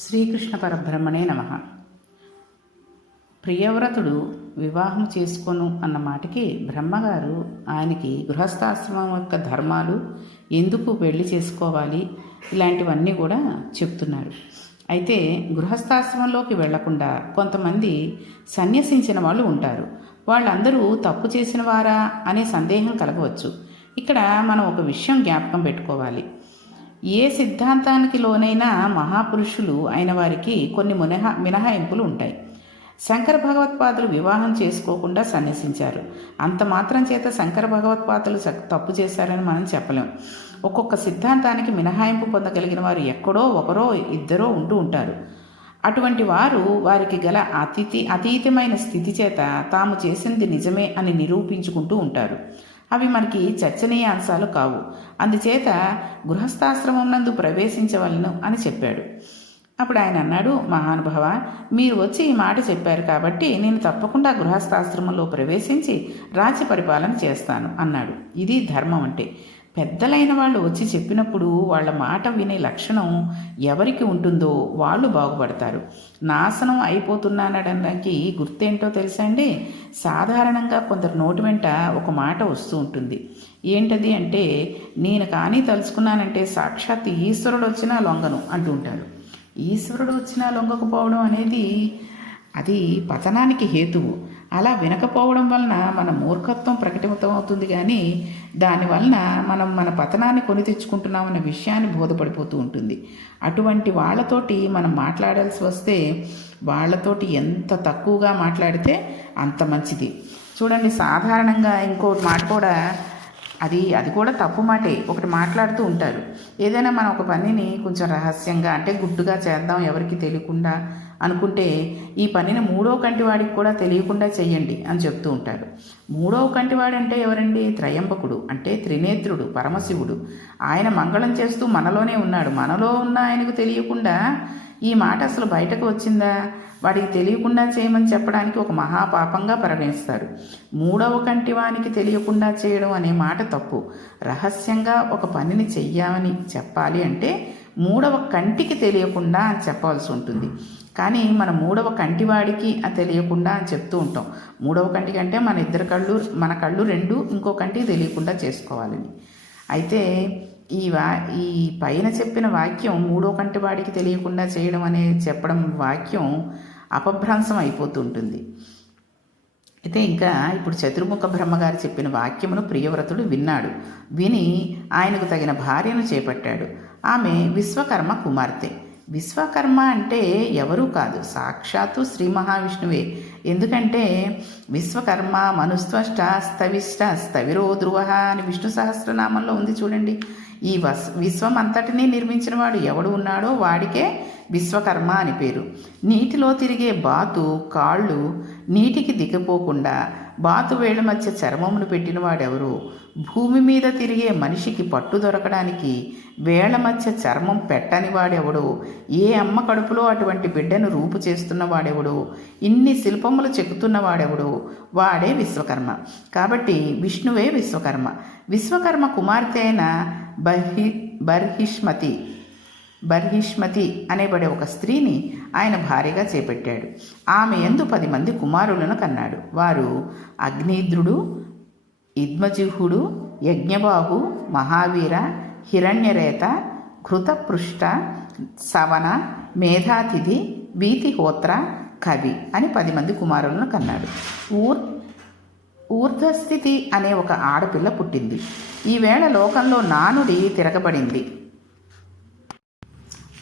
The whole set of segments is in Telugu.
శ్రీకృష్ణ పరబ్రహ్మణే నమః. ప్రియవ్రతుడు వివాహం చేసుకోను అన్న మాటకి బ్రహ్మగారు ఆయనకి గృహస్థాశ్రమం యొక్క ధర్మాలు, ఎందుకు పెళ్లి చేసుకోవాలి, ఇలాంటివన్నీ కూడా చెప్తున్నారు. అయితే గృహస్థాశ్రమంలోకి వెళ్లకుండా కొంతమంది సన్యసించిన వాళ్ళు ఉంటారు. వాళ్ళందరూ తప్పు చేసిన వారా అనే సందేహం కలగవచ్చు. ఇక్కడ మనం ఒక విషయం జ్ఞాపకం పెట్టుకోవాలి. ఏ సిద్ధాంతానికి లోనైనా మహాపురుషులు అయిన వారికి కొన్ని మినహాయింపులు ఉంటాయి. శంకర భగవత్పాదులు వివాహం చేసుకోకుండా సన్యసించారు. అంత మాత్రం చేత శంకర భగవత్పాదులు తప్పు చేశారని మనం చెప్పలేం. ఒక్కొక్క సిద్ధాంతానికి మినహాయింపు పొందగలిగిన వారు ఎక్కడో ఒకరో ఇద్దరో ఉంటూ ఉంటారు. అటువంటి వారు వారికి గల అతీతమైన స్థితి చేత తాము చేసింది నిజమే అని నిరూపించుకుంటూ ఉంటారు. అవి మనకి చర్చనీయాంశాలు కావు. అందుచేత గృహస్థాశ్రమం నందు ప్రవేశించవలను అని చెప్పాడు. అప్పుడు ఆయన అన్నాడు, మహానుభావ, మీరు వచ్చి ఈ మాట చెప్పారు కాబట్టి నేను తప్పకుండా గృహస్థాశ్రమంలో ప్రవేశించి రాజ్య పరిపాలన చేస్తాను అన్నాడు. ఇది ధర్మం అంటే. పెద్దలైన వాళ్ళు వచ్చి చెప్పినప్పుడు వాళ్ళ మాట వినే లక్షణం ఎవరికి ఉంటుందో వాళ్ళు బాగుపడతారు. నాశనం అయిపోతున్నానడానికి గుర్తేంటో తెలుసా అండి? సాధారణంగా కొందరు నోటి వెంట ఒక మాట వస్తూ ఉంటుంది. ఏంటది అంటే, నేను కానీ తలుచుకున్నానంటే సాక్షాత్ ఈశ్వరుడు వచ్చినా లొంగను అంటూ ఉంటారు. ఈశ్వరుడు వచ్చినా లొంగకపోవడం అనేది అది పతనానికి హేతువు. అలా వినకపోవడం వలన మన మూర్ఖత్వం ప్రకటితమవుతుంది, కానీ దానివలన మనం మన పతనాన్ని కొని తెచ్చుకుంటున్నామన్న విషయాన్ని బోధపడిపోతూ ఉంటుంది. అటువంటి వాళ్ళతోటి మనం మాట్లాడాల్సి వస్తే వాళ్ళతోటి ఎంత తక్కువగా మాట్లాడితే అంత మంచిది. చూడండి, సాధారణంగా ఇంకోటి మాట కూడా అది కూడా తప్పు మాటే. ఒకటి మాట్లాడుతూ ఉంటారు. ఏదైనా మనం ఒక పనిని కొంచెం రహస్యంగా అంటే గుడ్డుగా చేద్దాం, ఎవరికి తెలియకుండా అనుకుంటే ఈ పనిని మూడో కంటివాడికి కూడా తెలియకుండా చెయ్యండి అని చెప్తూ ఉంటారు. మూడవ కంటివాడు అంటే ఎవరండి? త్రయంబకుడు, అంటే త్రినేత్రుడు, పరమశివుడు. ఆయన మంగళం చేస్తూ మనలోనే ఉన్నాడు. మనలో ఉన్న ఆయనకు తెలియకుండా ఈ మాట అసలు బయటకు వచ్చిందా? వాడికి తెలియకుండా చేయమని చెప్పడానికి ఒక మహాపాపంగా పరిగణిస్తారు. మూడవ కంటివానికి తెలియకుండా చేయడం అనే మాట తప్పు. రహస్యంగా ఒక పనిని చెయ్యాలని చెప్పాలి అంటే మూడవ కంటికి తెలియకుండా అని చెప్పాల్సి ఉంటుంది. కానీ మన మూడవ కంటివాడికి తెలియకుండా అని చెప్తూ ఉంటాం. మూడవ కంటికి అంటే మన కళ్ళు రెండు ఇంకో కంటికి తెలియకుండా చేసుకోవాలని. అయితే ఈ పైన చెప్పిన వాక్యం మూడో కంటి వాడికి తెలియకుండా చేయడం అనే చెప్పడం వాక్యం అపభ్రంశం అయిపోతూ ఉంటుంది. అయితే ఇంకా ఇప్పుడు చతుర్ముఖ బ్రహ్మగారు చెప్పిన వాక్యమును ప్రియవ్రతుడు విన్నాడు. విని ఆయనకు తగిన భార్యను చేపట్టాడు. ఆమె విశ్వకర్మ కుమార్తె. విశ్వకర్మ అంటే ఎవరూ కాదు, సాక్షాత్తు శ్రీ మహావిష్ణువే. ఎందుకంటే విశ్వకర్మ మనుస్త్వష్ట స్థవిష్ట స్థవిరో ధ్రువ అని విష్ణు సహస్రనామంలో ఉంది చూడండి. ఈ విశ్వం అంతటినీ నిర్మించిన వాడు ఎవడు ఉన్నాడో వాడికే విశ్వకర్మ అని పేరు. నీటిలో తిరిగే బాతు కాళ్ళు నీటికి దిగిపోకుండా బాతు వేళ్ల మధ్య చర్మమును పెట్టిన వాడెవరు? భూమి మీద తిరిగే మనిషికి పట్టు దొరకడానికి వేళ్ల మధ్య చర్మం పెట్టని వాడెవడు? ఏ అమ్మ కడుపులో అటువంటి బిడ్డను రూపు చేస్తున్న వాడెవడు? ఇన్ని శిల్పములు చెక్కుతున్న వాడెవడు? వాడే విశ్వకర్మ. కాబట్టి విష్ణువే విశ్వకర్మ. విశ్వకర్మ కుమార్తె అయిన బర్హిష్మతి అనేబడే ఒక స్త్రీని ఆయన భార్యగా చేపట్టాడు. ఆమె యందు 10 మంది కుమారులను కన్నాడు. వారు అగ్నిద్రుడు, ఇద్మజిహుడు, యజ్ఞబాహు, మహావీర, హిరణ్యరేత, ఘృతపృష్ట, సవన, మేధాతిథి, వీతిహోత్ర, కవి అని 10 మంది కుమారులను కన్నాడు. ఊర్ధ్వస్థితి అనే ఒక ఆడపిల్ల పుట్టింది. ఈవేళ లోకంలో నానుడి తిరగబడింది.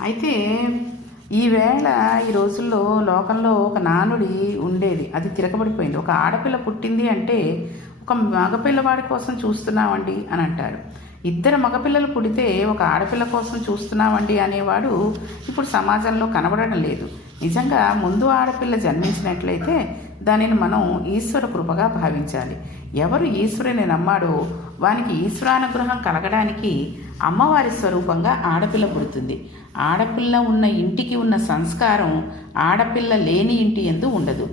అయితే ఈవేళ ఈ రోజుల్లో లోకంలో ఒక నానుడి ఉండేది, అది తిరగబడిపోయింది. ఒక ఆడపిల్ల పుట్టింది అంటే ఒక మగపిల్లవాడి కోసం చూస్తున్నామండి అని అంటారు. 2 మగపిల్లలు పుడితే ఒక ఆడపిల్ల కోసం చూస్తున్నామండి అనేవాడు ఇప్పుడు సమాజంలో కనబడడం లేదు. నిజంగా ముందు ఆడపిల్ల జన్మించినట్లయితే దానిని మనం ఈశ్వర కృపగా భావించాలి. ఎవరు ఈశ్వరుని నమ్మాడో వానికి ఈశ్వరానుగ్రహం కలగడానికి అమ్మవారి స్వరూపంగా ఆడపిల్ల పుడుతుంది. ఆడపిల్ల ఉన్న ఇంటికి ఉన్న సంస్కారం ఆడపిల్ల లేని ఇంటి యందు ఉండదు.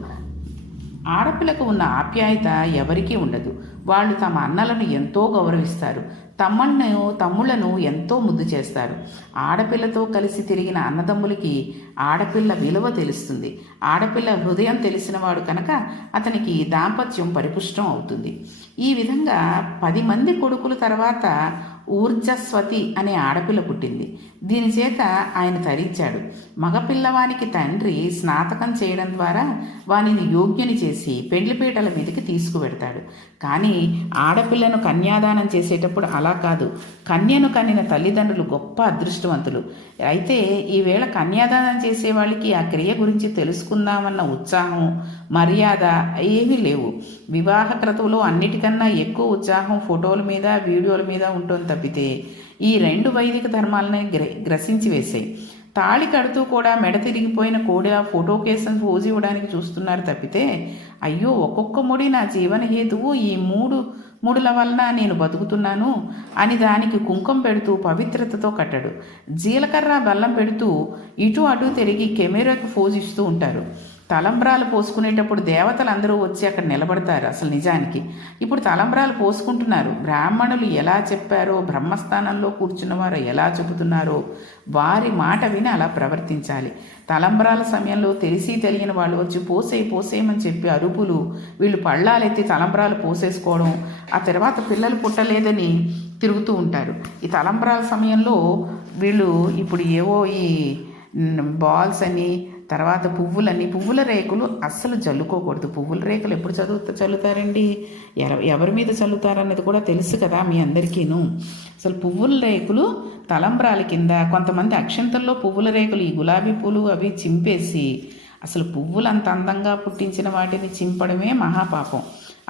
ఆడపిల్లకు ఉన్న ఆప్యాయత ఎవరికీ ఉండదు. వాళ్ళు తమ అన్నలను ఎంతో గౌరవిస్తారు. తమ్ముళ్లను ఎంతో ముద్దు చేస్తారు. ఆడపిల్లతో కలిసి తిరిగిన అన్నదమ్ములకి ఆడపిల్ల విలువ తెలుస్తుంది. ఆడపిల్ల హృదయం తెలిసినవాడు కనుక అతనికి దాంపత్యం పరిపుష్టం అవుతుంది. ఈ విధంగా 10 మంది కొడుకుల తర్వాత ఊర్జస్వతి అనే ఆడపిల్ల పుట్టింది. దీని చేత ఆయన తరించాడు. మగపిల్లవానికి తండ్రి స్నాతకం చేయడం ద్వారా వానిని యోగ్యుని చేసి పెండ్లిపీటల మీదకి తీసుకువెడతాడు. కానీ ఆడపిల్లను కన్యాదానం చేసేటప్పుడు అలా కాదు. కన్యను కనిన తల్లిదండ్రులు గొప్ప అదృష్టవంతులు. అయితే ఈవేళ కన్యాదానం చేసే వాళ్ళకి ఆ క్రియ గురించి తెలుసుకుందామన్న ఉత్సాహం, మర్యాద ఏమీ లేవు. వివాహ క్రతువులో అన్నిటికన్నా ఎక్కువ ఉత్సాహం ఫోటోల మీద, వీడియోల మీద ఉంటుంది తప్పితే ఈ 2 వైదిక ధర్మాలని గ్రసించి వేసాయి. తాళి కడుతూ కూడా మెడ తిరిగిపోయిన కోడి ఆ ఫోటో కేసును పోజు ఇవ్వడానికి చూస్తున్నారు తప్పితే, అయ్యో ఒక్కొక్క ముడి నా జీవన హేతువు, ఈ ముడుల వలన నేను బతుకుతున్నాను అని దానికి కుంకుమ పెడుతూ పవిత్రతతో కట్టడు. జీలకర్ర బెల్లం పెడుతూ ఇటు అటు తిరిగి కెమెరాకి పోజు ఇస్తూ ఉంటారు. తలంబ్రాలు పోసుకునేటప్పుడు దేవతలందరూ వచ్చి అక్కడ నిలబడతారు. అసలు నిజానికి ఇప్పుడు తలంబ్రాలు పోసుకుంటున్నారు. బ్రాహ్మణులు ఎలా చెప్పారో, బ్రహ్మస్థానంలో కూర్చున్నవారు ఎలా చెబుతున్నారో వారి మాట విని అలా ప్రవర్తించాలి. తలంబ్రాల సమయంలో తెలిసి తెలియని వాళ్ళు వచ్చి పోసేయమని చెప్పి అరుపులు, వీళ్ళు పళ్ళాలెత్తి తలంబ్రాలు పోసేసుకోవడం, ఆ తర్వాత పిల్లలు పుట్టలేదని తిరుగుతూ ఉంటారు. ఈ తలంబ్రాల సమయంలో వీళ్ళు ఇప్పుడు ఏవో ఈ బాల్స్ అని, తర్వాత పువ్వుల రేకులు అస్సలు చల్లుకోకూడదు. పువ్వుల రేకులు ఎప్పుడు చల్లుతారండి? ఎవరి మీద చల్లుతారన్నది కూడా తెలుసు కదా మీ అందరికీను. అసలు పువ్వుల రేకులు తలంబ్రాల కింద, కొంతమంది అక్షంతల్లో పువ్వుల రేకులు, ఈ గులాబీ పూలు అవి చింపేసి, అసలు పువ్వులు అంత అందంగా పుట్టించిన వాటిని చింపడమే మహాపాపం.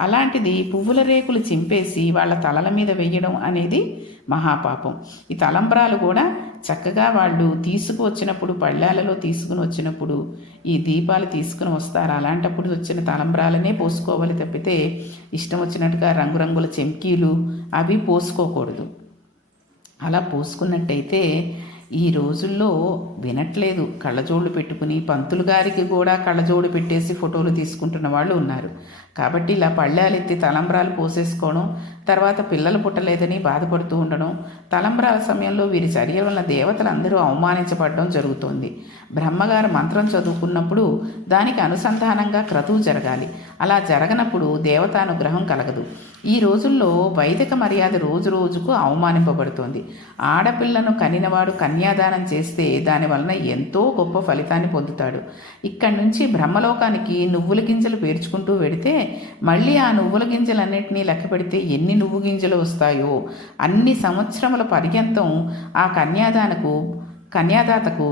అలాంటిది పువ్వుల రేకులు చింపేసి వాళ్ళ తలల మీద వెయ్యడం అనేది మహాపాపం. ఈ తలంబ్రాలు కూడా చక్కగా వాళ్ళు తీసుకువచ్చినప్పుడు, పళ్ళాలలో తీసుకుని వచ్చినప్పుడు ఈ దీపాలు తీసుకుని వస్తారు. అలాంటప్పుడు వచ్చిన తలంబ్రాలనే పోసుకోవాలి తప్పితే ఇష్టం వచ్చినట్టుగా రంగురంగుల చెంకీలు అవి పోసుకోకూడదు. అలా పోసుకున్నట్టయితే ఈ రోజుల్లో వినట్లేదు. కళ్ళజోళ్ళు పెట్టుకుని పంతులు గారికి కూడా కళ్ళజోడు పెట్టేసి ఫోటోలు తీసుకుంటున్న వాళ్ళు ఉన్నారు. కాబట్టి ఇలా పళ్ళాలెత్తి తలంబ్రాలు పోసేసుకోవడం, తర్వాత పిల్లలు పుట్టలేదని బాధపడుతూ ఉండడం, తలంబ్రాల సమయంలో వీరి చర్య వలన దేవతలందరూ అవమానించబడడం జరుగుతోంది. బ్రహ్మగారు మంత్రం చదువుకున్నప్పుడు దానికి అనుసంధానంగా క్రతువు జరగాలి. అలా జరగనప్పుడు దేవతానుగ్రహం కలగదు. ఈ రోజుల్లో వైదిక మర్యాద రోజు రోజుకు అవమానింపబడుతోంది. ఆడపిల్లను కనినవాడు కన్యాదానం చేస్తే దానివలన ఎంతో గొప్ప ఫలితాన్ని పొందుతాడు. ఇక్కడి నుంచి బ్రహ్మలోకానికి నువ్వుల గింజలు పేర్చుకుంటూ వెడితే మళ్ళీ ఆ నువ్వుల గింజలన్నింటినీ లెక్క పెడితే ఎన్ని నువ్వు గింజలు వస్తాయో అన్ని సంవత్సరముల పర్యంతం ఆ కన్యాదాతకు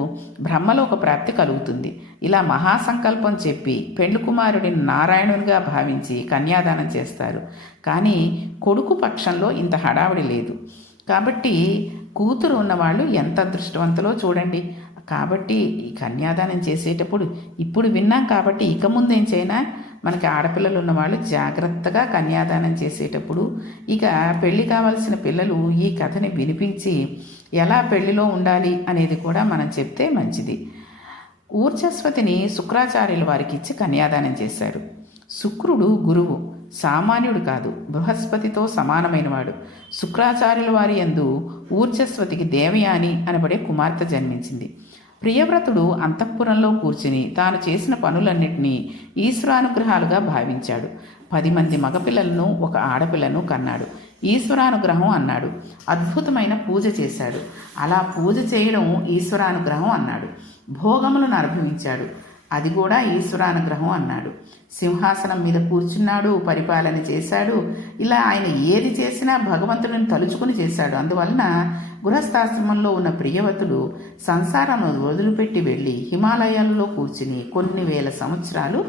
బ్రహ్మలోక ప్రాప్తి కలుగుతుంది. ఇలా మహాసంకల్పం చెప్పి పెండ్లి కుమారుడిని నారాయణునిగా భావించి కన్యాదానం చేస్తారు. కానీ కొడుకు పక్షంలో ఇంత హడావిడి లేదు. కాబట్టి కూతురు ఉన్నవాళ్ళు ఎంత అదృష్టవంతులో చూడండి. కాబట్టి ఈ కన్యాదానం చేసేటప్పుడు ఇప్పుడు విన్నాం కాబట్టి ఇక ముందేం చేయనా, మనకి ఆడపిల్లలు ఉన్నవాళ్ళు జాగ్రత్తగా కన్యాదానం చేసేటప్పుడు ఇక పెళ్ళి కావాల్సిన పిల్లలు ఈ కథని వినిపించి ఎలా పెళ్లిలో ఉండాలి అనేది కూడా మనం చెప్తే మంచిది. ఊర్జస్వతిని శుక్రాచార్యుల వారికి ఇచ్చి కన్యాదానం చేశారు. శుక్రుడు గురువు, సామాన్యుడు కాదు, బృహస్పతితో సమానమైనవాడు. శుక్రాచార్యుల వారి యందు ఊర్జస్వతికి దేవయాని అనబడే కుమార్తె జన్మించింది. ప్రియవ్రతుడు అంతఃపురంలో కూర్చుని తాను చేసిన పనులన్నింటినీ ఈశ్వరానుగ్రహాలుగా భావించాడు. 10 మంది మగపిల్లలను 1 ఆడపిల్లను కన్నాడు. ఈశ్వరానుగ్రహం అన్నాడు. అద్భుతమైన పూజ చేశాడు. అలా పూజ చేయడం ఈశ్వరానుగ్రహం అన్నాడు. భోగములను అనుభవించాడు. అది కూడా ఈశ్వరానుగ్రహం అన్నాడు. సింహాసనం మీద కూర్చున్నాడు, పరిపాలన చేశాడు. ఇలా ఆయన ఏది చేసినా భగవంతుడిని తలుచుకుని చేశాడు. అందువలన గృహస్థాశ్రమంలో ఉన్న ప్రియవతులు సంసారము వదిలిపెట్టి వెళ్ళి హిమాలయాలలో కూర్చుని కొన్ని వేల సంవత్సరాలు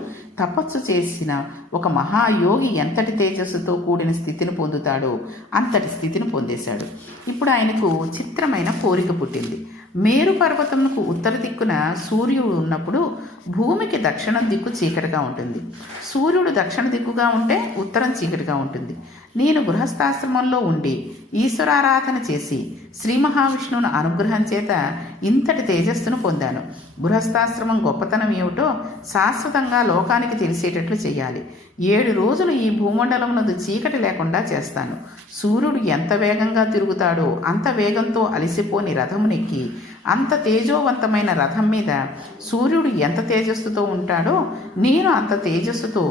తపస్సు చేసిన ఒక మహాయోగి ఎంతటి తేజస్సుతో కూడిన స్థితిని పొందుతాడో అంతటి స్థితిని పొందేశాడు. ఇప్పుడు ఆయనకు చిత్రమైన కోరిక పుట్టింది. మేరు పర్వతమునకు ఉత్తర దిక్కున సూర్యుడు ఉన్నప్పుడు భూమికి దక్షిణం దిక్కు చీకటిగా ఉంటుంది. సూర్యుడు దక్షిణ దిక్కుగా ఉంటే ఉత్తరం చీకటిగా ఉంటుంది. నేను గృహస్థాశ్రమంలో ఉండి ఈశ్వరారాధన చేసి శ్రీ మహావిష్ణువుని అనుగ్రహం చేత ఇంతటి తేజస్సును పొందాను. గృహస్థాశ్రమం గొప్పతనం ఏమిటో శాశ్వతంగా లోకానికి తెలిసేటట్లు చేయాలి. 7 రోజులు ఈ భూమండలమునందు చీకటి లేకుండా చేస్తాను. సూర్యుడు ఎంత వేగంగా తిరుగుతాడో అంత వేగంతో అలసిపోని రథమునెక్కి, అంత తేజోవంతమైన రథం మీద సూర్యుడు ఎంత తేజస్సుతో ఉంటాడో నేను అంత తేజస్సుతో,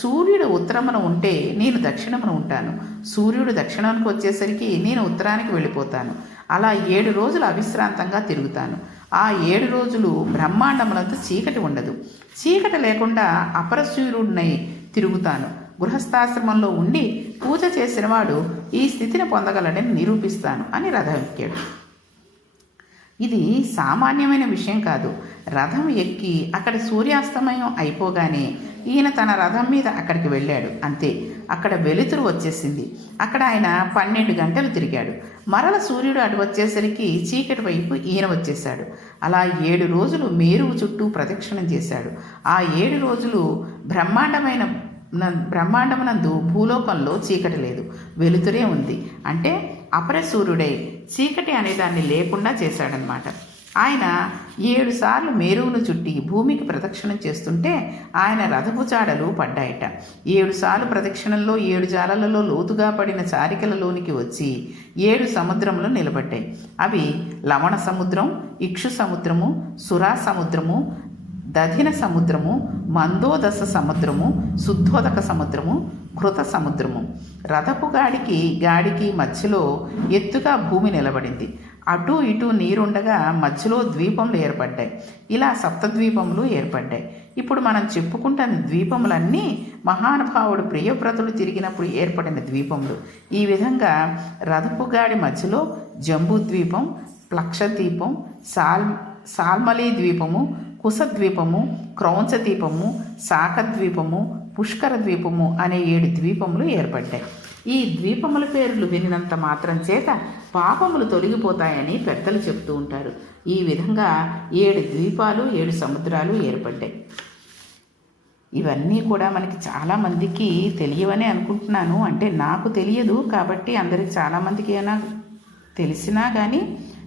సూర్యుడు ఉత్తరమున ఉంటే నేను దక్షిణమున ఉంటాను, సూర్యుడు దక్షిణానికి వచ్చేసరికి నేను ఉత్తరానికి వెళ్ళిపోతాను. అలా 7 రోజులు అవిశ్రాంతంగా తిరుగుతాను. ఆ 7 రోజులు బ్రహ్మాండములంతా చీకటి ఉండదు. చీకటి లేకుండా అపరసూర్యుడినై తిరుగుతాను. గృహస్థాశ్రమంలో ఉండి పూజ చేసినవాడు ఈ స్థితిని పొందగలడని నిరూపిస్తాను అని రథం ఎక్కాడు. ఇది సామాన్యమైన విషయం కాదు. రథం ఎక్కి అక్కడ సూర్యాస్తమయం అయిపోగానే ఈయన తన రథం మీద అక్కడికి వెళ్ళాడు. అంతే, అక్కడ వెలుతురు వచ్చేసింది. అక్కడ ఆయన 12 గంటలు తిరిగాడు. మరల సూర్యుడు అటు వచ్చేసరికి చీకటి వైపు ఈయన వచ్చేశాడు. అలా 7 రోజులు మేరువు చుట్టూ ప్రదక్షిణం చేశాడు. ఆ 7 రోజులు బ్రహ్మాండమునందు భూలోకంలో చీకటి లేదు, వెలుతురే ఉంది. అంటే అపర సూర్యుడై చీకటి అనేదాన్ని లేకుండా చేశాడనమాట. ఆయన 7 సార్లు మేరువును చుట్టి భూమికి ప్రదక్షిణం చేస్తుంటే ఆయన రథపు చాడలు పడ్డాయట. 7 సార్లు ప్రదక్షిణంలో 7 జాలలలో లోతుగా పడిన చారికలలోనికి వచ్చి 7 సముద్రములు నిలబడ్డాయి. అవి లవణ సముద్రం, ఇక్షు సముద్రము, సురా సముద్రము, దధిన సముద్రము, మందోదశ సముద్రము, శుద్ధోదక సముద్రము, కృత సముద్రము. రథపు గాడికి మధ్యలో ఎత్తుగా భూమి నిలబడింది. అటు ఇటు నీరుండగా మధ్యలో ద్వీపములు ఏర్పడ్డాయి. ఇలా సప్తద్వీపములు ఏర్పడ్డాయి. ఇప్పుడు మనం చెప్పుకుంటున్న ద్వీపములన్నీ మహానుభావుడు ప్రియవ్రతుడు తిరిగినప్పుడు ఏర్పడిన ద్వీపములు. ఈ విధంగా రథపు గాడి మధ్యలో జంబూద్వీపం, ప్లక్షద్వీపం, సాల్మలీ ద్వీపము, కుశద్వీపము, క్రౌంచద్వీపము, శాఖద్వీపము, పుష్కర ద్వీపము అనే 7 ద్వీపములు ఏర్పడ్డాయి. ఈ ద్వీపముల పేర్లు వినినంత మాత్రం చేత పాపములు తొలగిపోతాయని పెద్దలు చెప్తూ ఉంటారు. ఈ విధంగా 7 ద్వీపాలు, 7 సముద్రాలు ఏర్పడ్డాయి. ఇవన్నీ కూడా మనకి చాలామందికి తెలియవని అనుకుంటున్నాను. అంటే నాకు తెలియదు కాబట్టి అందరికి చాలామందికి ఏమైనా తెలిసినా కానీ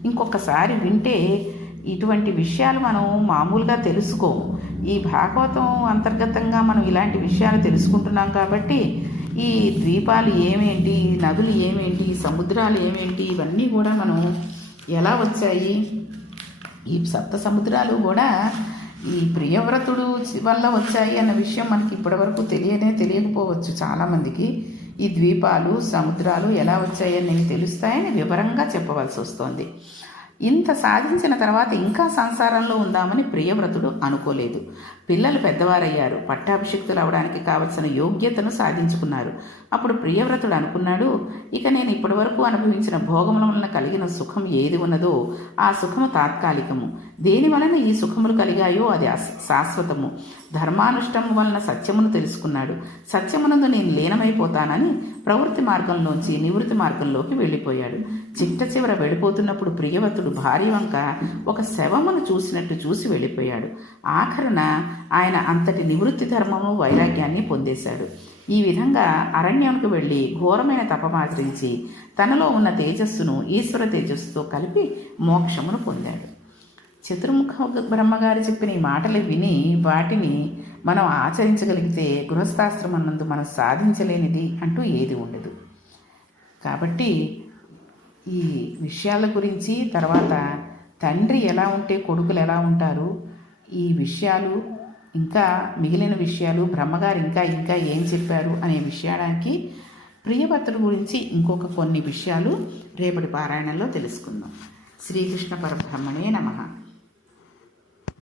ఇంకొకసారి వింటే ఇటువంటి విషయాలు మనం మామూలుగా తెలుసుకోము. ఈ భాగవతం అంతర్గతంగా మనం ఇలాంటి విషయాలు తెలుసుకుంటున్నాం కాబట్టి ఈ ద్వీపాలు ఏమేంటి, నదులు ఏమేంటి, సముద్రాలు ఏమేంటి, ఇవన్నీ కూడా మనం ఎలా వచ్చాయి, ఈ సప్త సముద్రాలు కూడా ఈ ప్రియవ్రతుడు వల్ల వచ్చాయి అన్న విషయం మనకి ఇప్పటివరకు తెలియకపోవచ్చు చాలామందికి. ఈ ద్వీపాలు, సముద్రాలు ఎలా వచ్చాయని నీకు తెలుస్తాయని వివరంగా చెప్పవలసి వస్తోంది. ఇంత సాధించిన తర్వాత ఇంకా సంసారంలో ఉందామని ప్రియవ్రతుడు అనుకోలేదు. పిల్లలు పెద్దవారయ్యారు, పట్టాభిషిక్తులు అవడానికి కావలసిన యోగ్యతను సాధించుకున్నారు. అప్పుడు ప్రియవ్రతుడు అనుకున్నాడు, ఇక నేను ఇప్పటివరకు అనుభవించిన భోగముల వలన కలిగిన సుఖం ఏది ఉన్నదో ఆ సుఖము తాత్కాలికము. దేని వలన ఈ సుఖములు కలిగాయో అది శాశ్వతము. ధర్మానుష్ఠము వలన సత్యమును తెలుసుకున్నాడు. సత్యమునందు నేను లీనమైపోతానని ప్రవృత్తి మార్గంలోంచి నివృత్తి మార్గంలోకి వెళ్ళిపోయాడు. చిట్ట చివర వెళ్ళిపోతున్నప్పుడు ప్రియవ్రతుడు భార్య వంక ఒక శవమును చూసినట్టు చూసి వెళ్ళిపోయాడు. ఆఖరణ ఆయన అంతటి నివృత్తి ధర్మము, వైరాగ్యాన్ని పొందేశాడు. ఈ విధంగా అరణ్యానికి వెళ్ళి ఘోరమైన తపమాచరించి తనలో ఉన్న తేజస్సును ఈశ్వర తేజస్సుతో కలిపి మోక్షమును పొందాడు. చతుర్ముఖ బ్రహ్మగారు చెప్పిన ఈ మాటలు విని వాటిని మనం ఆచరించగలిగితే గృహస్థాశ్రమం నందు మనం సాధించలేనిది అంటూ ఏది ఉండదు. కాబట్టి ఈ విషయాల గురించి, తర్వాత తండ్రి ఎలా ఉంటే కొడుకులు ఎలా ఉంటారు, ఈ విషయాలు ఇంకా మిగిలిన విషయాలు బ్రహ్మగారు ఇంకా ఏం చెప్పారు అనే విషయానికి ప్రియభర్తల గురించి ఇంకొక కొన్ని విషయాలు రేపటి పారాయణంలో తెలుసుకుందాం. శ్రీకృష్ణ పరబ్రహ్మణే నమః.